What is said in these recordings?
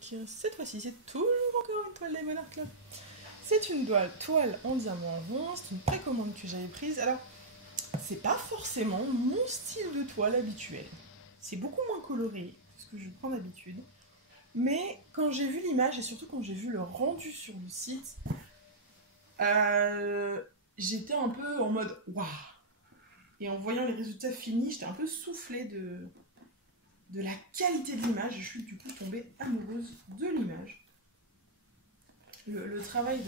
avec, cette fois-ci, c'est toujours encore une toile Diamond Art Club. C'est une toile en diamant rond, c'est une précommande que j'avais prise. Alors, c'est pas forcément mon style de toile habituel. C'est beaucoup moins coloré que ce que je prends d'habitude. Mais quand j'ai vu l'image et surtout quand j'ai vu le rendu sur le site, j'étais un peu en mode waouh. Et en voyant les résultats finis, j'étais un peu soufflée de la qualité de l'image. Je suis du coup tombée amoureuse de l'image. Le travail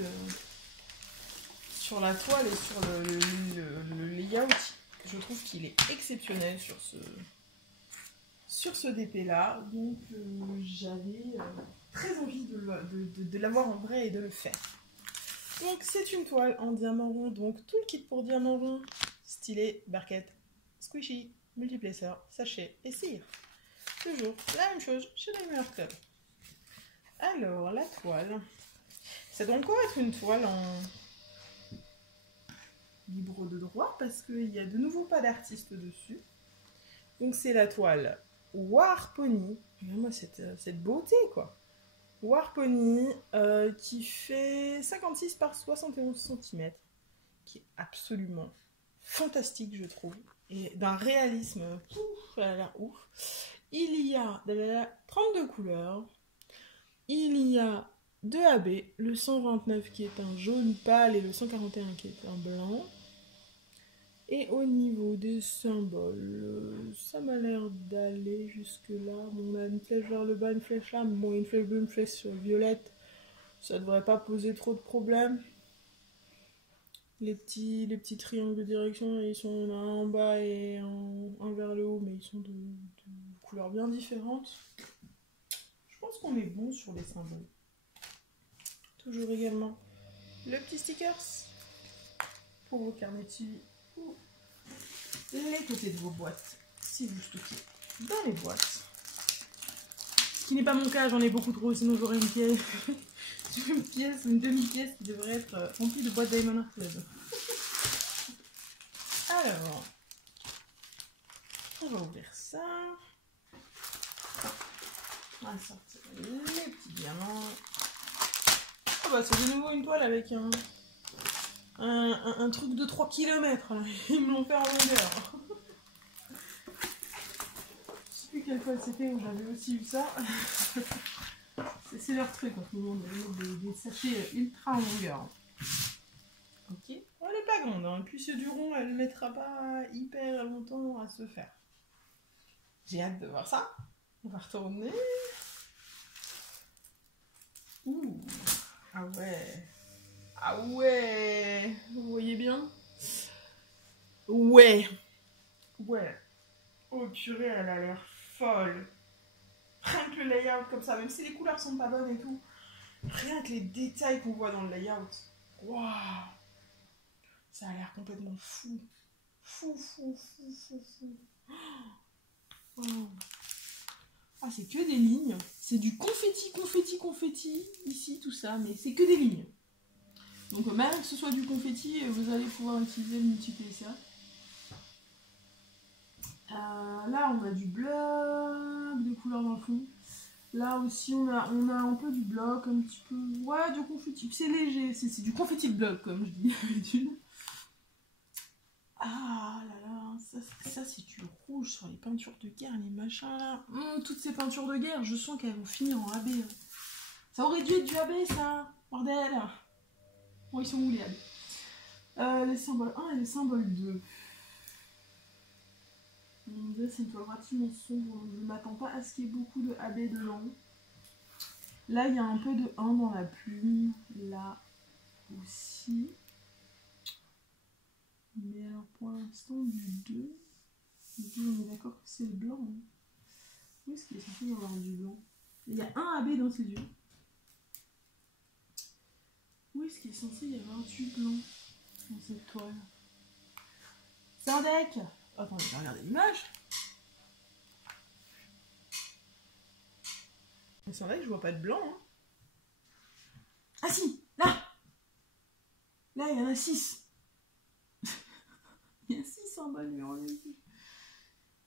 sur la toile et sur le layout, je trouve qu'il est exceptionnel sur ce DP là. Donc j'avais très envie de l'avoir en vrai et de le faire. Donc c'est une toile en diamant rond, donc tout le kit pour diamant rond, stylet, barquette, squishy, multiplacer, sachet et cire. Toujours la même chose chez Diamond Art Club. Alors la toile, ça doit encore être une toile en libre de droit parce qu'il y a de nouveau pas d'artiste dessus. Donc c'est la toile War Pony. Regarde-moi cette beauté quoi. War Pony qui fait 56 par 71 cm, qui est absolument fantastique je trouve, et d'un réalisme ouf, elle a l'air ouf. Il y a 32 couleurs, il y a 2 AB, le 129 qui est un jaune pâle et le 141 qui est un blanc. Et au niveau des symboles, ça m'a l'air d'aller jusque là. Bon, on a une flèche vers le bas, une flèche là. Bon, une flèche bleue, une flèche violette. Ça devrait pas poser trop de problèmes. Les petits triangles de direction, ils sont un en bas et un vers le haut, mais ils sont de couleurs bien différentes. Je pense qu'on est bon sur les symboles. Toujours également le petit stickers pour vos carnets de suivi. Les côtés de vos boîtes, si vous stockez dans les boîtes. Ce qui n'est pas mon cas, j'en ai beaucoup trop, sinon j'aurais une pièce, une demi-pièce qui devrait être remplie de boîtes Diamond Art Club. Alors, on va ouvrir ça. On va sortir les petits diamants. Oh bah c'est de nouveau une toile avec un truc de 3 km. Ils me l'ont fait en longueur. Je sais plus quelle fois c'était où j'avais aussi eu ça. C'est leur truc en ce moment, des sachets ultra en longueur. Ok. Oh, elle est pas grande, hein. Puis c'est du rond, elle ne mettra pas hyper longtemps à se faire. J'ai hâte de voir ça. On va retourner. Ouh. Ah ouais. Ah ouais. Vous voyez bien? Ouais. Ouais. Oh purée, elle a l'air folle. Rien que le layout comme ça, même si les couleurs sont pas bonnes et tout, rien que les détails qu'on voit dans le layout, waouh, ça a l'air complètement fou. Fou. Oh. Ah, c'est que des lignes. C'est du confetti, ici, tout ça, mais c'est que des lignes. Donc même que ce soit du confetti, vous allez pouvoir utiliser le multiplacer. Là, on a du bloc, des couleurs dans le fond. Là aussi, on a un peu du bloc, un petit peu... Ouais, du confetti. C'est léger, c'est du confetti de bloc, comme je dis d'habitude. Ah là là, ça c'est du rouge sur les peintures de guerre, les machins là. Toutes ces peintures de guerre, je sens qu'elles vont finir en AB. Hein. Ça aurait dû être du AB, ça. Bordel. Bon, ils sont où les AB? Les symboles 1 et le symbole 2. Mon dieu, c'est une toile relativement sombre. Je ne m'attends pas à ce qu'il y ait beaucoup de AB dedans. Là, il y a un peu de 1 dans la plume. Là aussi. Mais alors, pour l'instant, du 2. On est d'accord que c'est le blanc. Hein. Où est-ce qu'il est censé y avoir du blanc? Il y a un AB dans ses yeux. Où est-ce qu'il est censé y avoir du blanc dans cette toile? C'est un deck! Attendez, je vais regarder l'image. C'est vrai que je vois pas de blanc. Hein. Ah si! Là! Là, il y en a 6. Il y a 6 symboles, mais on les dit.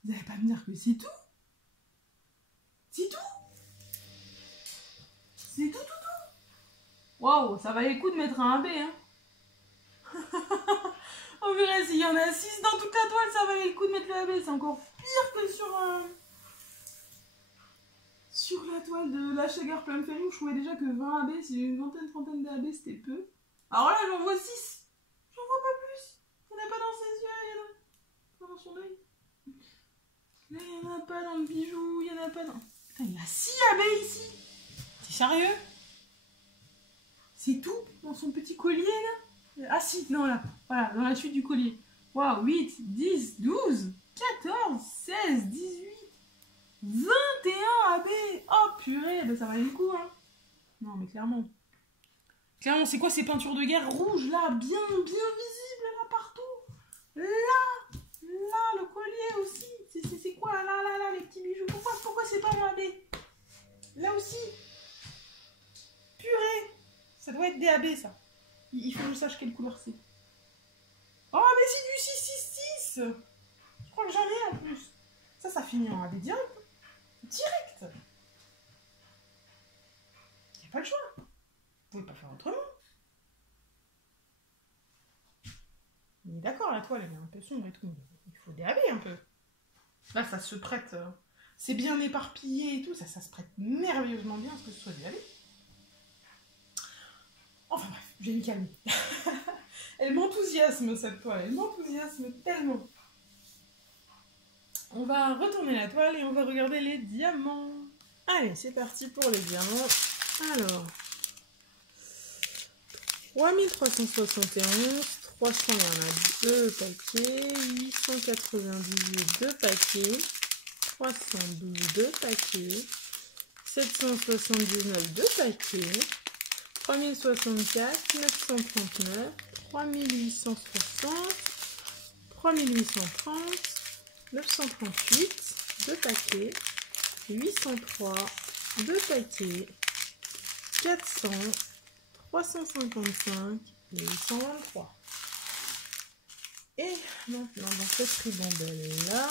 Vous n'allez pas me dire que c'est tout? C'est tout? C'est tout. Waouh, ça valait le coup de mettre un AB, hein. On verrait s'il y en a 6 dans toute la toile, ça valait le coup de mettre le AB. C'est encore pire que sur la toile de la Sugar Plum Fairy où je trouvais déjà que 20 AB, c'est une trentaine d'AB, c'était peu. Alors là, j'en vois 6. J'en vois pas plus. Il n'y en a pas dans ses yeux, il y en a pas dans son œil. Là, il n'y en a pas dans le bijou, il n'y en a pas dans... Putain, il y a 6 AB ici. T'es sérieux? C'est tout dans son petit collier, là? Ah si, non, là. Voilà, dans la suite du collier. Waouh, 8, 10, 12, 14, 16, 18, 21 AB. Oh, purée, ben ça valait le coup, hein. Non, mais clairement. Clairement, c'est quoi ces peintures de guerre rouges, là, bien visibles, là, partout? Là, le collier aussi. C'est quoi, là, les petits bijoux? Pourquoi c'est pas en AB? Là aussi. Purée. Ça doit être des AB, ça. Il faut que je sache quelle couleur c'est. Oh, mais c'est du 666. Je crois que j'en ai en plus. Ça finit en AB direct. Direct. Il n'y a pas le choix. Vous pouvez pas faire autrement. Mais d'accord, la toile, elle est un peu sombre et tout. Mais il faut des AB un peu. Là, ça se prête. C'est bien éparpillé et tout. Ça se prête merveilleusement bien à ce que ce soit des AB. Enfin bref, je vais me calmer. Elle m'enthousiasme cette toile, elle m'enthousiasme tellement. On va retourner la toile et on va regarder les diamants. Allez, c'est parti pour les diamants. Alors, 3371, 300, il y en a 2 paquets, 898, 2 paquets, 312, 2 paquets, 779, 2 paquets, 3064, 939, 3860, 3830, 938, 2 paquets, 803, 2 paquets, 400, 355 et 823. Et maintenant dans cette ribambelle là,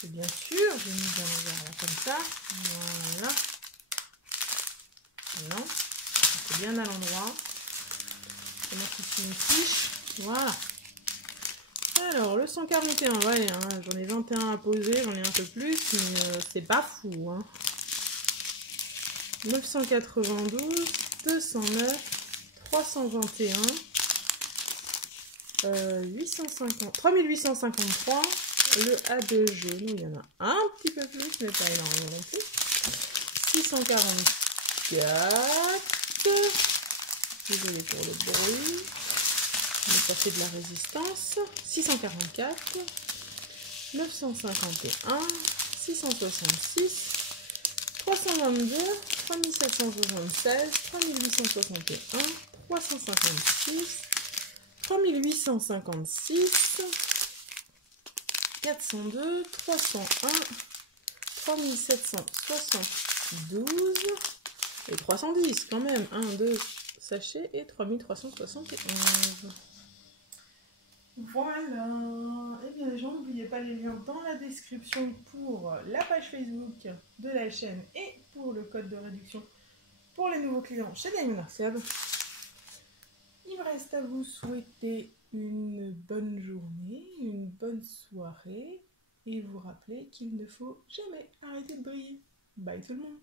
que bien sûr j'ai mis dans le verre là comme ça, voilà. Non, c'est bien à l'endroit. Je vais mettre ici une fiche. Voilà. Alors, le 141, ouais, hein, j'en ai 21 à poser, j'en ai un peu plus, mais c'est pas fou. Hein. 992, 209, 321, 850, 3853. Le A2 jaune, il y en a un petit peu plus, mais pas énormément non plus. 644. Désolée pour le bruit. Mais ça fait de la résistance. 644. 951. 666. 322. 3776. 3861. 356. 3856. 402. 301. 3772. Et 310 quand même, 1, 2 sachets et 3371. Voilà. Et bien les gens, n'oubliez pas les liens dans la description pour la page Facebook de la chaîne et pour le code de réduction pour les nouveaux clients chez Diamond Seb. Il me reste à vous souhaiter une bonne journée, une bonne soirée et vous rappeler qu'il ne faut jamais arrêter de briller. Bye tout le monde.